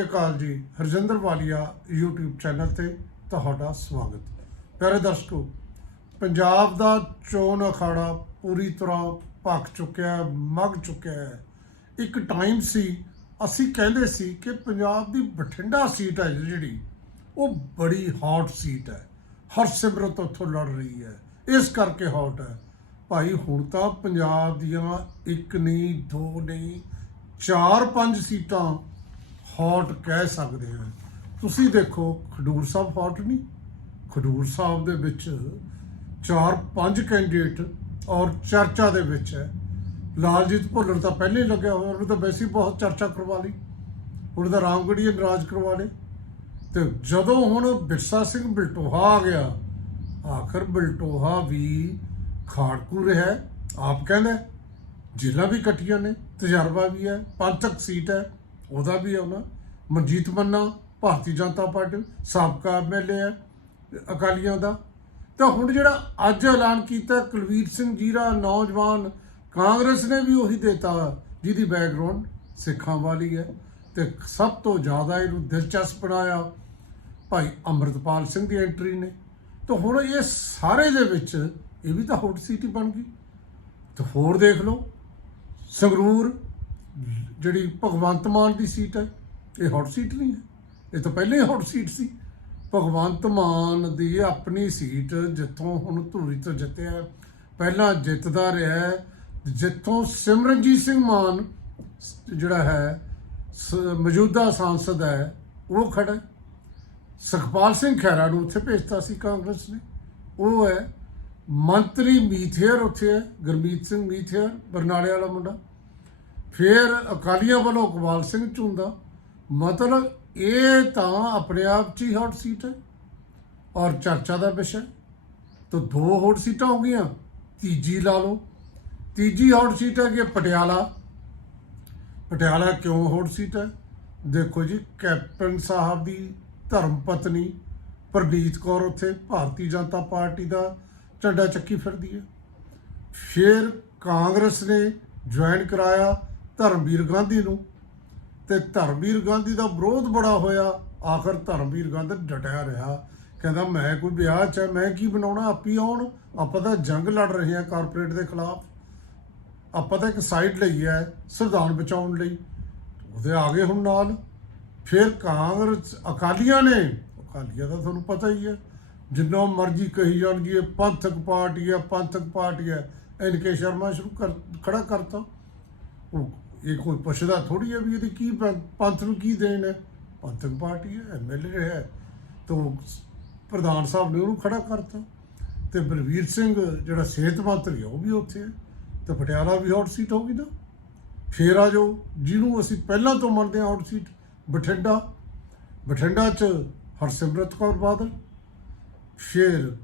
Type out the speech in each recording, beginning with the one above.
ਸਤਿ ਸ਼੍ਰੀ ਅਕਾਲ ਜੀ। ਹਰਜਿੰਦਰ ਵਾਲੀਆ YouTube channel ਤੇ ਤੁਹਾਡਾ ਸਵਾਗਤ। ਪਿਆਰੇ ਦਰਸ਼ਕੋ, ਪੰਜਾਬ ਦਾ ਚੋਣ ਅਖਾੜਾ ਪੂਰੀ ਤਰ੍ਹਾਂ ਭਖ ਚੁੱਕਿਆ ਹੈ, ਮਗ ਚੁੱਕਿਆ ਹੈ। ਇੱਕ ਟਾਈਮ ਸੀ, ਅਸੀਂ ਕਹਿੰਦੇ ਸੀ ਕਿ ਪੰਜਾਬ ਦੀ ਬਠਿੰਡਾ ਸੀਟ ਹੈ ਜਿਹੜੀ, ਉਹ ਬੜੀ ਹੌਟ ਸੀਟ ਹੈ। ਹਰਸਿਮਰਤ ਉੱਥੋਂ ਲੜ ਰਹੀ ਹੈ, ਇਸ ਕਰਕੇ ਹੌਟ ਹੈ। ਭਾਈ, ਹੁਣ ਤਾਂ ਪੰਜਾਬ ਦੀਆਂ ਇੱਕ ਨਹੀਂ, ਦੋ ਨਹੀਂ, ਚਾਰ ਪੰਜ ਸੀਟਾਂ ਹੌਟ ਕਹਿ ਸਕਦੇ ਹਾਂ। ਤੁਸੀਂ ਦੇਖੋ, ਖਡੂਰ ਸਾਹਿਬ ਹੌਟ ਨਹੀਂ। ਖਡੂਰ ਸਾਹਿਬ ਦੇ ਵਿੱਚ ਚਾਰ ਪੰਜ ਕੈਂਡੀਡੇਟ ਔਰ ਚਰਚਾ ਦੇ ਵਿੱਚ ਹੈ। ਲਾਲਜੀਤ ਭੁੱਲਰ ਤਾਂ ਪਹਿਲੇ ਹੀ ਲੱਗਿਆ ਹੋਇਆ, ਉਹਨੂੰ ਤਾਂ ਵੈਸੇ ਹੀ ਬਹੁਤ ਚਰਚਾ ਕਰਵਾ ਲਈ। ਹੁਣ ਤਾਂ ਰਾਮਗੜੀਏ ਨਰਾਜ ਕਰਵਾ ਲਏ। ਤੇ ਜਦੋਂ ਹੁਣ ਬਿਰਸਾ ਸਿੰਘ ਬਲਟੋਹਾ ਆ ਗਿਆ, ਆਖਰ ਬਲਟੋਹਾ ਵੀ ਖਾੜਕੂ ਰਿਹਾ ਆਪ ਕਹਿੰਦਾ ਹੈ। ਜੇਲ੍ਹਾਂ ਵੀ ਇਕੱਠੀਆਂ ਨੇ, ਤਜਰਬਾ ਵੀ ਹੈ ਪੰਥਕ ਸੀਟ ਹੈ। ਉਹਦਾ ਵੀ ਆਉਣਾ। ਮਨਜੀਤ ਮੰਨਾ, ਭਾਰਤੀ ਜਨਤਾ ਪਾਰਟੀ, ਸਾਬਕਾ ਐਮਐਲਏ ਹੈ, ਅਕਾਲੀਆਂ ਦਾ। ਤਾਂ ਹੁਣ ਜਿਹੜਾ ਅੱਜ ਐਲਾਨ ਕੀਤਾ, ਕੁਲਵੀਰ ਸਿੰਘ ਜੀਰਾ ਨੌਜਵਾਨ ਕਾਂਗਰਸ ਨੇ ਵੀ ਉਹੀ ਦਿੱਤਾ, ਜਿਹਦੀ ਬੈਕਗ੍ਰਾਉਂਡ ਸਿੱਖਾਂ ਵਾਲੀ ਹੈ ਤੇ ਸਭ ਤੋਂ ਜ਼ਿਆਦਾ ਇਹਨੂੰ ਦਿਲਚਸਪ ਬਣਾਇਆ ਭਾਈ ਅੰਮ੍ਰਿਤਪਾਲ ਸਿੰਘ ਦੀ ਐਂਟਰੀ ਨੇ। ਤਾਂ ਹੁਣ ਇਹ ਸਾਰੇ ਦੇ ਵਿੱਚ ਇਹ ਵੀ ਤਾਂ ਹੌਟ ਸਿਟੀ ਬਣ ਗਈ। ਤੇ ਹੋਰ ਦੇਖ ਲਓ, ਸੰਗਰੂਰ ਜਿਹੜੀ ਭਗਵੰਤ ਮਾਨ ਦੀ ਸੀਟ ਹੈ, ਇਹ ਹੌਟ ਸੀਟ ਨਹੀਂ ਹੈ। ਇਹ ਤਾਂ ਪਹਿਲਾਂ ਹੀ ਹੌਟ ਸੀਟ ਸੀ। ਭਗਵੰਤ ਮਾਨ ਦੀ ਆਪਣੀ ਸੀਟ ਜਿੱਥੋਂ ਹੁਣ ਧੂਰੀ ਤੋਂ ਜਿੱਤਿਆ, ਪਹਿਲਾਂ ਜਿੱਤਦਾ ਰਿਹਾ ਜਿੱਥੋਂ ਸਿਮਰਨਜੀਤ ਸਿੰਘ ਮਾਨ ਜਿਹੜਾ ਹੈ, ਸ- ਮੌਜੂਦਾ ਸਾਂਸਦ ਹੈ, ਉਹ ਖੜਾ ਸੁਖਪਾਲ ਸਿੰਘ ਖਹਿਰਾ ਨੂੰ ਉੱਥੇ ਭੇਜਤਾ ਸੀ ਕਾਂਗਰਸ ਨੇ। ਉਹ ਹੈ ਮੰਤਰੀ ਮੀਥੇਰ ਉੱਥੇ ਹੈ, ਗੁਰਮੀਤ ਸਿੰਘ ਮੀਥੇਰ ਬਰਨਾਲੇ ਵਾਲਾ ਮੁੰਡਾ। ਫਿਰ ਅਕਾਲੀਆਂ ਵੱਲੋਂ ਇਕਬਾਲ ਸਿੰਘ ਝੁੰਦਾ ਮਤਲਬ ਇਹ ਤਾਂ ਆਪਣੇ ਆਪ 'ਚ ਹੀ ਹੌਟ ਸੀਟ ਹੈ ਔਰ ਚਰਚਾ ਦਾ ਵਿਸ਼ਾ ਤਾਂ ਦੋ ਹੌਟ ਸੀਟਾਂ ਹੋ ਗਈਆਂ, ਤੀਜੀ ਲਾ ਲਓ। ਤੀਜੀ ਹੌਟ ਸੀਟ ਹੈ ਕਿ ਪਟਿਆਲਾ। ਪਟਿਆਲਾ ਕਿਉਂ ਹੌਟ ਸੀਟ ਹੈ? ਦੇਖੋ ਜੀ, ਕੈਪਟਨ ਸਾਹਿਬ ਦੀ ਧਰਮ ਪਤਨੀ ਪ੍ਰਨੀਤ ਕੌਰ ਉੱਥੇ ਭਾਰਤੀ ਜਨਤਾ ਪਾਰਟੀ ਦਾ ਝੰਡਾ ਚੱਕੀ ਫਿਰਦੀ ਹੈ। ਫਿਰ ਕਾਂਗਰਸ ਨੇ ਜੁਆਇਨ ਕਰਾਇਆ। ਧਰਮਵੀਰ ਗਾਂਧੀ ਨੂੰ। ਤੇ ਧਰਮਵੀਰ ਗਾਂਧੀ ਦਾ ਵਿਰੋਧ ਬੜਾ ਹੋਇਆ। ਆਖਰ ਧਰਮਵੀਰ ਗਾਂਧੀ ਡਟਿਆ ਰਿਹਾ। ਕਹਿੰਦਾ ਮੈਂ ਕੋਈ ਵਿਆਹ ਚ ਹੈ, ਮੈਂ ਕੀ ਬਣਾਉਣਾ? ਆਪੀ ਆਉਣ। ਆਪਾਂ ਤਾਂ ਜੰਗ ਲੜ ਰਹੇ ਹਾਂ ਕਾਰਪੋਰੇਟ ਦੇ ਖਿਲਾਫ। ਆਪਾਂ ਤਾਂ ਇੱਕ ਸਾਈਡ ਲਈ ਹੈ ਸੰਵਿਧਾਨ ਬਚਾਉਣ ਲਈ। ਉਹਦੇ ਆ ਗਏ ਹੁਣ ਨਾਲ। ਫਿਰ ਕਾਂਗਰਸ ਅਕਾਲੀਆਂ ਨੇ ਅਕਾਲੀਆਂ ਦਾ ਤੁਹਾਨੂੰ ਪਤਾ ਹੀ ਹੈ ਜਿੰਨਾ ਮਰਜ਼ੀ ਕਹੀ ਜਾਣਗੇ ਇਹ ਪੰਥਕ ਪਾਰਟੀ ਹੈ ਪੰਥਕ ਪਾਰਟੀ ਹੈ। ਐਨ ਕੇ ਸ਼ਰਮਾ ਸ਼ੁਰੂ ਕਰ ਖੜਾ ਕਰਤਾ। ਉਹ ਇਹ ਕੋਈ ਪੁੱਛਦਾ ਥੋੜੀ ਹੈ ਵੀ ਇਹਦੀ ਕੀ ਪੰ- ਪੰਥ ਨੂੰ ਕੀ ਦੇਣ ਹੈ? ਪੰਥਕ ਪਾਰਟੀ ਹੈ ਐਮਐਲਏ ਹੈ। ਤੋਂ ਪ੍ਰਧਾਨ ਸਾਹਿਬ ਨੇ ਉਹਨੂੰ ਖੜਾ ਕਰਤਾ। ਤੇ ਬਲਵੀਰ ਸਿੰਘ ਜਿਹੜਾ ਸਿਹਤ ਮੰਤਰੀ ਹੈ ਉਹ ਵੀ ਉੱਥੇ ਹੈ। ਤੇ ਪਟਿਆਲਾ ਵੀ ਹੌਟ ਸੀਟ ਹੋਗੀ ਨਾ। ਫੇਰ ਆ ਜਾਓ, ਜਿਹਨੂੰ ਅਸੀਂ ਪਹਿਲਾਂ ਤੋਂ ਮੰਨਦੇ ਹਾਂ ਹੌਟ ਸੀਟ, ਬਠਿੰਡਾ। ਬਠਿੰਡਾ 'ਚ ਹਰਸਿਮਰਤ ਕੌਰ ਬਾਦਲ। ਫੇਰ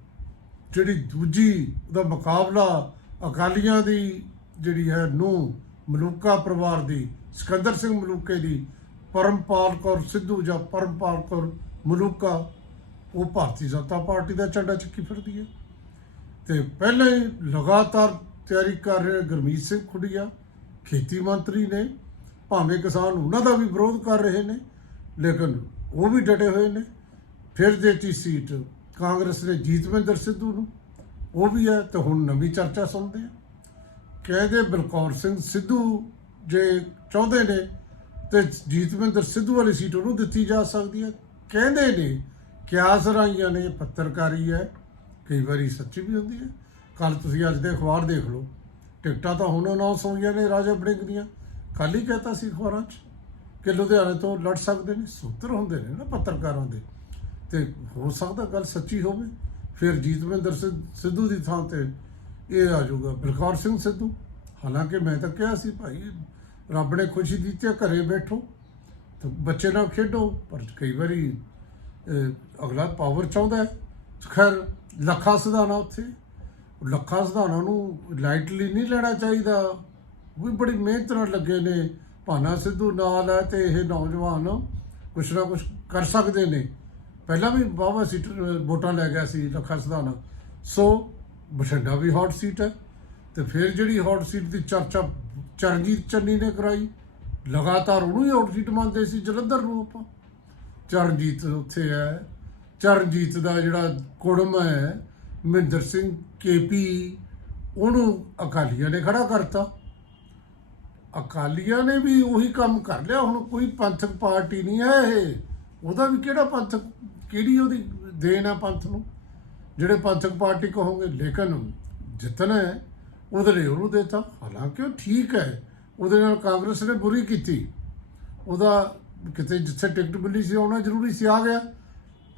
ਜਿਹੜੀ ਦੂਜੀ ਦਾ ਮੁਕਾਬਲਾ ਅਕਾਲੀਆਂ ਦੀ ਜਿਹੜੀ ਹੈ ਨੂੰ ਮਲੂਕਾ ਪਰਿਵਾਰ ਦੀ, ਸਿਕੰਦਰ ਸਿੰਘ ਮਲੂਕੇ ਦੀ, ਪਰਮਪਾਲ ਕੌਰ ਸਿੱਧੂ ਜਾਂ ਪਰਮਪਾਲ ਕੌਰ ਮਲੂਕਾ, ਉਹ ਭਾਰਤੀ ਜਨਤਾ ਪਾਰਟੀ ਦਾ ਝੰਡਾ ਚੱਕੀ ਫਿਰਦੀ ਹੈ। ਤੇ ਪਹਿਲਾਂ ਹੀ ਲਗਾਤਾਰ ਤਿਆਰੀ ਕਰ ਰਹੇ ਗੁਰਮੀਤ ਸਿੰਘ ਖੁੱਡੀਆ, ਖੇਤੀ ਮੰਤਰੀ ਨੇ, ਭਾਵੇਂ ਕਿਸਾਨ ਉਹਨਾਂ ਦਾ ਵੀ ਵਿਰੋਧ ਕਰ ਰਹੇ ਨੇ, ਲੇਕਿਨ ਉਹ ਵੀ ਡਟੇ ਹੋਏ ਨੇ। ਫਿਰ ਦੇਤੀ ਸੀਟ ਕਾਂਗਰਸ ਨੇ ਜੀਤਵਿੰਦਰ ਸਿੱਧੂ ਨੂੰ, ਉਹ ਵੀ ਹੈ, ਤੇ ਹੁਣ ਨਵੀਂ ਚਰਚਾ ਸੁਣਦੇ ਆ। ਕਹਿੰਦੇ ਬਲਕੌਰ ਸਿੰਘ ਸਿੱਧੂ ਜੇ ਚਾਹੁੰਦੇ ਨੇ ਤੇ ਜੀਤਵਿੰਦਰ ਸਿੱਧੂ ਵਾਲੀ ਸੀਟ ਉਹਨੂੰ ਦਿੱਤੀ ਜਾ ਸਕਦੀ ਹੈ। ਕਹਿੰਦੇ ਨੇ ਕਿਆਸ ਰਾਈਆਂ ਨੇ, ਪੱਤਰਕਾਰੀ ਹੈ, ਕਈ ਵਾਰੀ ਸੱਚੀ ਵੀ ਹੁੰਦੀ ਹੈ। ਕੱਲ ਤੁਸੀਂ ਅੱਜ ਦੇ ਅਖਬਾਰ ਦੇਖ ਲਓ, ਟਿਕਟਾਂ ਤਾਂ ਹੁਣ ਅਨਾਉਂਸ ਹੋਈਆਂ ਨੇ ਰਾਜਾ ਬੜਿੰਗ ਦੀਆਂ। ਕੱਲ ਹੀ ਕਹਤਾ ਸੀ ਅਖਬਾਰਾਂ 'ਚ ਕਿ ਲੁਧਿਆਣੇ ਤੋਂ ਲੜ ਸਕਦੇ ਨੇ, ਸੂਤਰ ਹੁੰਦੇ ਨੇ ਨਾ ਪੱਤਰਕਾਰਾਂ ਦੇ। ਤੇ ਹੋ ਸਕਦਾ ਗੱਲ ਸੱਚੀ ਹੋਵੇ, ਫਿਰ ਜੀਤਵਿੰਦਰ ਸਿ- ਸਿੱਧੂ ਦੀ ਥਾਂ ਤੇ ਇਹ ਆ ਜਾਊਗਾ। ਬਲਕੌਰ ਸਿੰਘ ਸਿੱਧੂ। ਹਾਲਾਂਕਿ ਮੈਂ ਤਾਂ ਕਿਹਾ ਸੀ, ਭਾਈ, ਰੱਬ ਨੇ ਖੁਸ਼ੀ ਦਿੱਤੀ ਹੈ, ਘਰੇ ਬੈਠੋ। ਤੇ ਬੱਚੇ ਨਾਲ ਖੇਡੋ। ਪਰ ਕਈ ਵਾਰੀ ਅਗਲਾ ਪਾਵਰ ਚਾਹੁੰਦਾ ਹੈ। ਖੈਰ, ਲੱਖਾ ਸਿਧਾਣਾ ਉੱਥੇ। ਲੱਖਾ ਸਿਧਾਣਾ ਨੂੰ ਲਾਈਟਲੀ ਨਹੀਂ ਲੈਣਾ ਚਾਹੀਦਾ। ਉਹ ਵੀ ਬੜੀ ਮਿਹਨਤ ਨਾਲ ਲੱਗੇ ਨੇ। ਭਾਨਾ ਸਿੱਧੂ ਨਾਲ ਹੈ ਤੇ ਇਹ ਨੌਜਵਾਨ ਕੁਛ ਨਾ ਕੁਛ ਕਰ ਸਕਦੇ ਨੇ। ਪਹਿਲਾਂ ਵੀ ਬਾਬਾ ਸੀਟ ਵੋਟਾਂ ਲੈ ਗਿਆ ਸੀ ਲੱਖਾ ਸਿਧਾਣਾ। ਸੋ ਬਠਿੰਡਾ ਵੀ ਹੌਟ ਸੀਟ ਹੈ ਤੇ ਫਿਰ ਜਿਹੜੀ ਹੌਟ ਸੀਟ ਦੀ ਚਰਚਾ ਚਰਨਜੀਤ ਚੰਨੀ ਨੇ ਕਰਾਈ, ਲਗਾਤਾਰ ਉਹਨੂੰ ਹੀ ਆਊਟ ਸੀਟ ਮੰਨਦੇ ਸੀ, ਜਲੰਧਰ ਨੂੰ ਆਪਾਂ। ਚਰਨਜੀਤ ਉੱਥੇ ਹੈ, ਚਰਨਜੀਤ ਦਾ ਜਿਹੜਾ ਕੁੜਮ ਹੈ, ਮਹਿੰਦਰ ਸਿੰਘ ਕੇਪੀ ਉਹਨੂੰ ਅਕਾਲੀਆਂ ਨੇ ਖੜਾ ਕਰਤਾ। ਅਕਾਲੀਆਂ ਨੇ ਵੀ ਉਹੀ ਕੰਮ ਕਰ ਲਿਆ, ਹੁਣ ਕੋਈ ਪੰਥਕ ਪਾਰਟੀ ਨਹੀਂ ਹੈ ਇਹ। ਉਹਦਾ ਵੀ ਕਿਹੜਾ ਪੰਥਕ, ਕਿਹੜੀ ਉਹਦੀ ਦੇਣ ਹੈ ਪੰਥ ਨੂੰ? ਜਿਹੜੇ ਪੰਥਕ ਪਾਰਟੀ ਕਹੋਗੇ, ਲੇਕਿਨ ਜਿੱਤਣਾ ਹੈ, ਉਹਦੇ ਲਈ ਉਹਨੂੰ ਦੇਤਾ। ਹਾਲਾਂਕਿ ਉਹ ਠੀਕ ਹੈ, ਉਹਦੇ ਨਾਲ ਕਾਂਗਰਸ ਨੇ ਬੁਰੀ ਕੀਤੀ। ਉਹਦਾ ਕਿਤੇ ਜਿੱਥੇ ਟਿਕਟ ਮਿਲੀ ਸੀ, ਆਉਣਾ ਜ਼ਰੂਰੀ ਸੀ, ਆ ਗਿਆ।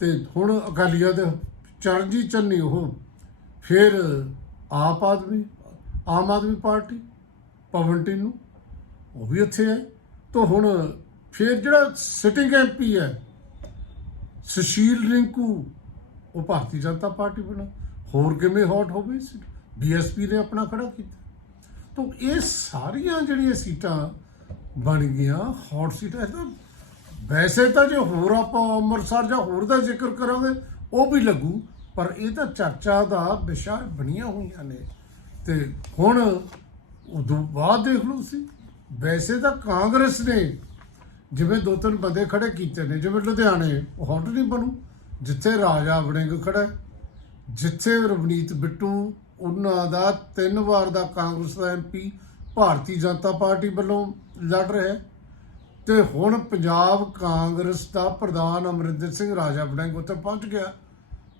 ਤੇ ਹੁਣ ਅਕਾਲੀਆਂ ਦੇ ਚਰਨਜੀ ਚੰਨੀ ਉਹ ਫਿਰ ਆਪ ਆਦਮੀ, ਆਮ ਆਦਮੀ ਪਾਰਟੀ, ਪਵਨ ਨੂੰ ਉਹ ਵੀ ਉੱਥੇ ਹੈ ਤਾਂ ਹੁਣ ਫਿਰ ਜਿਹੜਾ ਸਿਟਿੰਗ ਐਮਪੀ ਹੈ, ਸੁਸ਼ੀਲ ਰਿੰਕੂ ਉਹ ਭਾਰਤੀ ਜਨਤਾ ਪਾਰਟੀ ਬਣਾ। ਹੋਰ ਕਿਵੇਂ ਹੌਟ ਹੋ ਗਈ ਸੀ ਬੀਐਸਪੀ ਨੇ ਆਪਣਾ ਖੜਾ ਕੀਤਾ। ਤਾਂ ਇਹ ਸਾਰੀਆਂ ਜਿਹੜੀਆਂ ਸੀਟਾਂ ਬਣ ਗਈਆਂ ਹੌਟ ਸੀਟਾਂ ਤਾਂ ਵੈਸੇ ਤਾਂ ਜੇ ਹੋਰ ਆਪਾਂ ਅੰਮ੍ਰਿਤਸਰ ਜਾਂ ਹੋਰ ਦਾ ਜ਼ਿਕਰ ਕਰਾਂਗੇ, ਉਹ ਵੀ ਲੱਗੂ, ਪਰ ਇਹ ਤਾਂ ਚਰਚਾ ਦਾ ਵਿਸ਼ਾ ਬਣੀਆਂ ਹੋਈਆਂ ਨੇ। ਤੇ ਹੁਣ ਉਦੋਂ ਬਾਅਦ ਦੇਖ ਲਓ ਸੀ ਵੈਸੇ ਤਾਂ ਕਾਂਗਰਸ ਨੇ ਜਿਵੇਂ ਦੋ ਤਿੰਨ ਬੰਦੇ ਖੜੇ ਕੀਤੇ ਨੇ, ਜਿਵੇਂ ਲੁਧਿਆਣੇ, ਉਹ ਹੌਟ ਨਹੀਂ ਬਣੂ। ਜਿੱਥੇ ਰਾਜਾ ਵੜਿੰਗ ਖੜਾ ਜਿੱਥੇ ਰਵਨੀਤ ਬਿੱਟੂ, ਉਹਨਾਂ ਦਾ ਤਿੰਨ ਵਾਰ ਦਾ ਕਾਂਗਰਸ ਦਾ ਐਮਪੀ ਭਾਰਤੀ ਜਨਤਾ ਪਾਰਟੀ ਵੱਲੋਂ ਲੜ ਰਿਹਾ ਹੈ। ਤੇ ਹੁਣ ਪੰਜਾਬ ਕਾਂਗਰਸ ਦਾ ਪ੍ਰਧਾਨ ਅਮਰਿੰਦਰ ਸਿੰਘ ਰਾਜਾ ਵੜਿੰਗ ਉੱਥੇ ਪਹੁੰਚ ਗਿਆ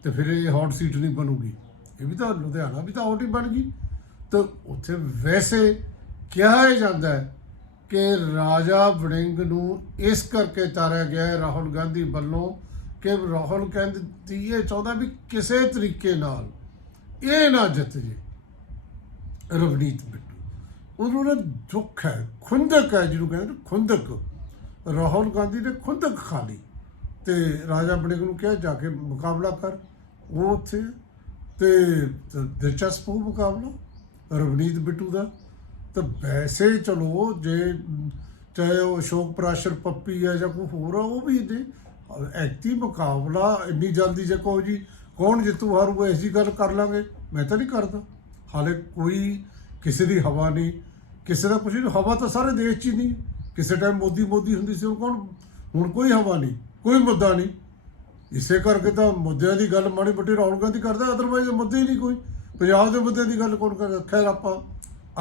ਤੇ ਫਿਰ ਇਹ ਹੌਟ ਸੀਟ ਨਹੀਂ ਬਣੂਗੀ। ਇਹ ਵੀ ਤਾਂ ਲੁਧਿਆਣਾ ਵੀ ਤਾਂ ਹੌਟ ਹੀ ਬਣ ਗਈ। ਤਾਂ ਉੱਥੇ ਵੈਸੇ ਕਿਹਾ ਜਾਂਦਾ ਹੈ ਕਿ ਰਾਜਾ ਵੜਿੰਗ ਨੂੰ ਇਸ ਕਰਕੇ ਤਾਰਿਆ ਗਿਆ ਹੈ ਰਾਹੁਲ ਗਾਂਧੀ ਵੱਲੋਂ ਕਿ ਰਾਹੁਲ ਕਹਿੰਦੀ ਇਹ ਚਾਹੁੰਦਾ ਵੀ ਕਿਸੇ ਤਰੀਕੇ ਨਾਲ ਇਹ ਨਾ ਜਿੱਤ ਜੇ। ਰਵਨੀਤ ਬਿੱਟੂ। ਉਹਨੂੰ ਨਾ ਦੁੱਖ ਹੈ, ਖੁੰਦਕ ਹੈ ਜਿਹਨੂੰ ਕਹਿੰਦੇ ਖੁੰਦਕ। ਰਾਹੁਲ ਗਾਂਧੀ ਨੇ ਖੁੰਦਕ ਖਾ ਲਈ ਤੇ ਰਾਜਾ ਵੜਿੰਗ ਨੂੰ ਕਿਹਾ, ਜਾ ਕੇ ਮੁਕਾਬਲਾ ਕਰ। ਉਹ ਉੱਥੇ ਹੈ। ਤੇ ਦਿਲਚਸਪ ਉਹ ਮੁਕਾਬਲਾ, ਰਵਨੀਤ ਬਿੱਟੂ ਦਾ। ਤਾਂ ਵੈਸੇ ਚਲੋ, ਜੇ ਚਾਹੇ ਉਹ ਅਸ਼ੋਕ ਪ੍ਰਾਸ਼ਰ ਪੱਪੀ ਹੈ ਜਾਂ ਕੋਈ ਹੋਰ ਆ, ਉਹ ਵੀ ਨੇ ਐਤੀ ਮੁਕਾਬਲਾ ਇੰਨੀ ਜਲਦੀ ਜੇ ਕਹੋ ਜੀ, ਕੌਣ ਜਿੱਤੂ ਹਾਰੂ ਐਸੀ ਗੱਲ ਕਰ ਲਾਂਗੇ। ਮੈਂ ਤਾਂ ਨਹੀਂ ਕਰਦਾ। ਹਾਲੇ ਕੋਈ ਕਿਸੇ ਦੀ ਹਵਾ ਨਹੀਂ। ਕਿਸੇ ਦਾ ਕੁਝ ਨਹੀਂ ਹਵਾ ਤਾਂ ਸਾਰੇ ਦੇਸ਼ 'ਚ ਹੀ ਨਹੀਂ। ਕਿਸੇ ਟਾਈਮ ਮੋਦੀ ਮੋਦੀ ਹੁੰਦੀ ਸੀ ਹੁਣ ਕੌਣ? ਹੁਣ ਕੋਈ ਹਵਾ ਨਹੀਂ, ਕੋਈ ਮੁੱਦਾ ਨਹੀਂ। ਇਸੇ ਕਰਕੇ ਤਾਂ ਮੁੱਦਿਆਂ ਦੀ ਗੱਲ ਮਾੜੀ ਮੋਟੀ ਰਾਹੁਲ ਗਾਂਧੀ ਕਰਦਾ ਅਦਰਵਾਈਜ਼ ਮੁੱਦੇ ਹੀ ਨਹੀਂ ਕੋਈ। ਪੰਜਾਬ ਦੇ ਮੁੱਦਿਆਂ ਦੀ ਗੱਲ ਕੌਣ ਕਰਦਾ? ਖੈਰ ਆਪਾਂ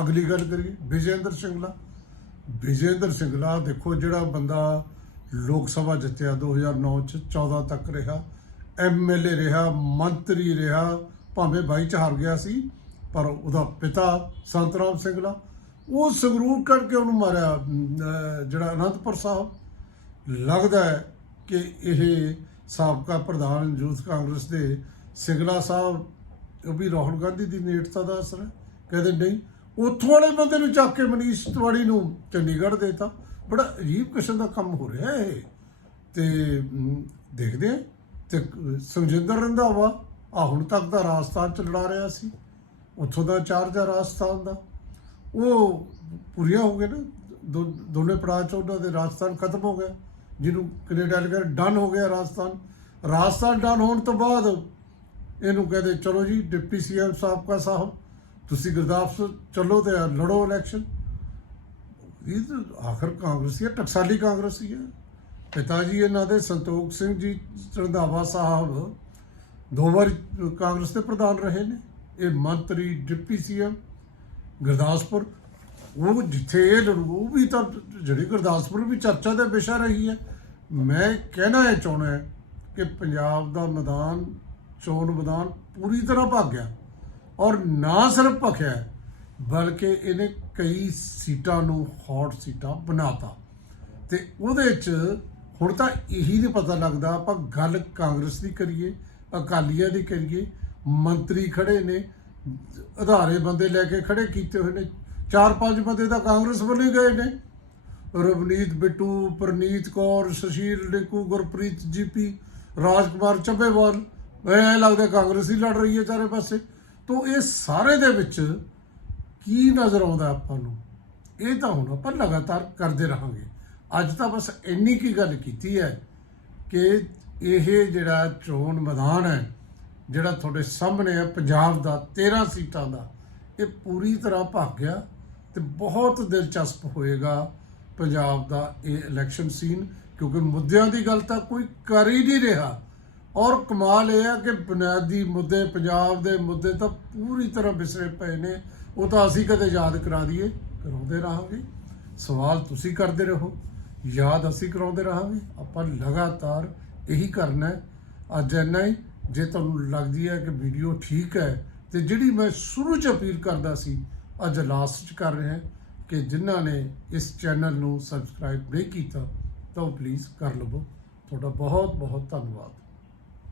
ਅਗਲੀ ਗੱਲ ਕਰੀਏ। ਵਿਜੇਂਦਰ ਸਿੰਗਲਾ। ਵਿਜੇਂਦਰ ਸਿੰਗਲਾ ਦੇਖੋ ਜਿਹੜਾ ਬੰਦਾ ਲੋਕ ਸਭਾ ਜਿੱਤਿਆ 2009 ਚ 14 ਤੱਕ ਰਿਹਾ। ਐਮਐਲਏ ਰਿਹਾ, ਮੰਤਰੀ ਰਿਹਾ, ਭਾਵੇਂ ਬਾਈ ਚ ਹਾਰ ਗਿਆ ਸੀ, ਪਰ ਉਹਦਾ ਪਿਤਾ ਸੰਤਰਾਮ ਸਿੰਗਲਾ, ਉਹ ਸੰਗਰੂਰ ਕਰਕੇ ਉਹਨੂੰ ਮਾਰਿਆ ਜਿਹੜਾ ਅਨੰਦਪੁਰ ਸਾਹਿਬ। ਲੱਗਦਾ ਹੈ ਕਿ ਇਹ ਸਾਬਕਾ ਪ੍ਰਧਾਨ ਯੂਥ ਕਾਂਗਰਸ ਦੇ ਸਿੰਗਲਾ ਸਾਹਿਬ, ਉਹ ਵੀ ਰਾਹੁਲ ਗਾਂਧੀ ਦੀ ਨੇੜਤਾ ਦਾ ਅਸਰ ਹੈ। ਕਹਿੰਦੇ ਨਹੀਂ, ਉੱਥੋਂ ਵਾਲੇ ਬੰਦੇ ਨੂੰ ਚੱਕ ਕੇ ਮਨੀਸ਼ ਤਿਵਾੜੀ ਨੂੰ ਚੰਡੀਗੜ੍ਹ ਦੇਤਾ। ਬੜਾ ਅਜੀਬ ਕਿਸਮ ਦਾ ਕੰਮ ਹੋ ਰਿਹਾ ਹੈ ਇਹ। ਤੇ ਦੇਖਦੇ ਆ ਤੇ, ਸੁਖਜਿੰਦਰ ਰੰਧਾਵਾ ਆ ਹੁਣ ਤੱਕ ਦਾ ਰਾਜਸਥਾਨ ਚ ਲੜਾ ਰਿਹਾ ਸੀ। ਉੱਥੋਂ ਦਾ ਚਾਰਜ ਆ ਰਾਜਸਥਾਨ ਦਾ। ਉਹ ਪੂਰੀਆਂ ਹੋ ਗਏ ਨਾ। ਦੋ, ਦੋਨੇ ਪੜਾਅ ਚ ਉਹਨਾਂ ਦੇ ਰਾਜਸਥਾਨ ਖਤਮ ਹੋ ਗਿਆ। ਜਿਹਨੂੰ ਕੈਨੇਡਾ ਲਗਾ ਡਨ ਹੋ ਗਿਆ ਰਾਜਸਥਾਨ। ਰਾਜਸਥਾਨ ਡਨ ਹੋਣ ਤੋਂ ਬਾਅਦ ਇਹਨੂੰ ਕਹਿੰਦੇ, ਚਲੋ ਜੀ, ਡਿਪਟੀ ਸੀਐਮ ਸਾਬਕਾ ਸਾਹਿਬ, ਤੁਸੀਂ ਗੁਰਦਾਸਪੁਰ ਚੱਲੋ ਤੇ ਲੜੋ ਇਲੈਕਸ਼ਨ ਇਹ ਤਾਂ ਆਖਰ ਕਾਂਗਰਸੀ ਹੈ ਟਕਸਾਲੀ ਕਾਂਗਰਸੀ ਹੈ ਪਿਤਾ ਜੀ ਇਹਨਾਂ ਦੇ, ਸੰਤੋਖ ਸਿੰਘ ਜੀ ਰੰਧਾਵਾ ਸਾਹਿਬ, ਦੋ ਵਾਰ ਕਾਂਗਰਸ ਦੇ ਪ੍ਰਧਾਨ ਰਹੇ ਨੇ। ਇਹ ਮੰਤਰੀ, ਡਿਪਟੀ ਸੀਐਮ, ਗੁਰਦਾਸਪੁਰ। ਉਹ ਜਿੱਥੇ ਇਹ ਲੜੂ, ਉਹ ਵੀ ਤਾਂ ਜਿਹੜੀ ਗੁਰਦਾਸਪੁਰ ਵੀ ਚਰਚਾ ਦਾ ਵਿਸ਼ਾ ਰਹੀ ਹੈ। ਮੈਂ ਕਹਿਣਾ ਇਹ ਚਾਹੁੰਦਾ ਹੈ ਕਿ ਪੰਜਾਬ ਦਾ ਮੈਦਾਨ, ਚੋਣ ਮੈਦਾਨ ਪੂਰੀ ਤਰ੍ਹਾਂ ਭੱਗ ਗਿਆ। ਔਰ ਨਾ ਸਿਰਫ ਭਖਿਆ ਬਲਕਿ ਇਹਨੇ ਕਈ ਸੀਟਾਂ ਨੂੰ ਹੌਟ ਸੀਟਾਂ ਬਣਾਤਾ। ਤੇ ਉਹਦੇ ਚ ਹੁਣ ਤਾਂ ਇਹੀ ਨਹੀਂ ਪਤਾ ਲੱਗਦਾ, ਆਪਾਂ ਗੱਲ ਕਾਂਗਰਸ ਦੀ ਕਰੀਏ, ਅਕਾਲੀਆਂ ਦੀ ਕਰੀਏ, ਮੰਤਰੀ ਖੜੇ ਨੇ, ਅਧਾਰੇ ਬੰਦੇ ਲੈ ਕੇ ਖੜੇ ਕੀਤੇ ਹੋਏ ਨੇ, ਚਾਰ ਪੰਜ ਬੰਦੇ ਤਾਂ ਕਾਂਗਰਸ ਵੱਲੋਂ ਹੀ ਗਏ ਨੇ। ਰਵਨੀਤ ਬਿੱਟੂ, ਪ੍ਰਨੀਤ ਕੌਰ, ਸੁਸ਼ੀਲ ਡਿੰਕੂ, ਗੁਰਪ੍ਰੀਤ ਜੀਪੀ, ਰਾਜਕੁਮਾਰ ਚੱਬੇਵਾਲ, ਐ ਲੱਗਦਾ ਕਾਂਗਰਸ ਹੀ ਲੜ ਰਹੀ ਹੈ ਚਾਰੇ ਪਾਸੇ। ਤੋਂ ਇਹ ਸਾਰੇ ਦੇ ਵਿੱਚ ਕੀ ਨਜ਼ਰ ਆਉਂਦਾ ਆਪਾਂ ਨੂੰ? ਇਹ ਤਾਂ ਹੁਣ ਆਪਾਂ ਲਗਾਤਾਰ ਕਰਦੇ ਰਹਾਂਗੇ। ਅੱਜ ਤਾਂ ਬਸ ਇੰਨੀ ਕੀ ਗੱਲ ਕੀਤੀ ਹੈ ਕਿ ਇਹ ਜਿਹੜਾ ਚੋਣ ਮੈਦਾਨ ਹੈ, ਜਿਹੜਾ ਤੁਹਾਡੇ ਸਾਹਮਣੇ ਹੈ, ਪੰਜਾਬ ਦਾ 13 ਸੀਟਾਂ ਦਾ, ਇਹ ਪੂਰੀ ਤਰ੍ਹਾਂ ਭੱਗ ਗਿਆ ਤੇ ਬਹੁਤ ਦਿਲਚਸਪ ਹੋਏਗਾ ਪੰਜਾਬ ਦਾ ਇਹ ਇਲੈਕਸ਼ਨ ਸੀਨ ਕਿਉਂਕਿ ਮੁੱਦਿਆਂ ਦੀ ਗੱਲ ਤਾਂ ਕੋਈ ਕਰ ਹੀ ਨਹੀਂ ਰਿਹਾ। ਔਰ ਕਮਾਲ ਇਹ ਆ ਕਿ ਬੁਨਿਆਦੀ ਮੁੱਦੇ, ਪੰਜਾਬ ਦੇ ਮੁੱਦੇ ਤਾਂ ਪੂਰੀ ਤਰ੍ਹਾਂ ਵਿਸਰੇ ਪਏ ਨੇ। ਉਹ ਤਾਂ ਅਸੀਂ ਕਦੇ ਯਾਦ ਕਰਾ ਦਈਏ, ਕਰਾਉਂਦੇ ਰਹਾਂਗੇ। ਸਵਾਲ ਤੁਸੀਂ ਕਰਦੇ ਰਹੋ, ਯਾਦ ਅਸੀਂ ਕਰਾਉਂਦੇ ਰਹਾਂਗੇ। ਆਪਾਂ ਲਗਾਤਾਰ ਇਹੀ ਕਰਨਾ ਹੈ। ਅੱਜ ਇੰਨਾ ਹੀ, ਜੇ ਤੁਹਾਨੂੰ ਲੱਗਦੀ ਹੈ ਕਿ ਵੀਡੀਓ ਠੀਕ ਹੈ, ਤੇ ਜਿਹੜੀ ਮੈਂ ਸ਼ੁਰੂ ਚ ਅਪੀਲ ਕਰਦਾ ਸੀ, ਅੱਜ ਲਾਸਟ ਚ ਕਰ ਰਿਹਾ ਕਿ ਜਿਨ੍ਹਾਂ ਨੇ ਇਸ ਚੈਨਲ ਨੂੰ ਸਬਸਕ੍ਰਾਈਬ ਨਹੀਂ ਕੀਤਾ, ਤਾਂ ਉਹ ਪਲੀਜ਼ ਕਰ ਲਵੋ। ਤੁਹਾਡਾ ਬਹੁਤ ਬਹੁਤ ਧੰਨਵਾਦ।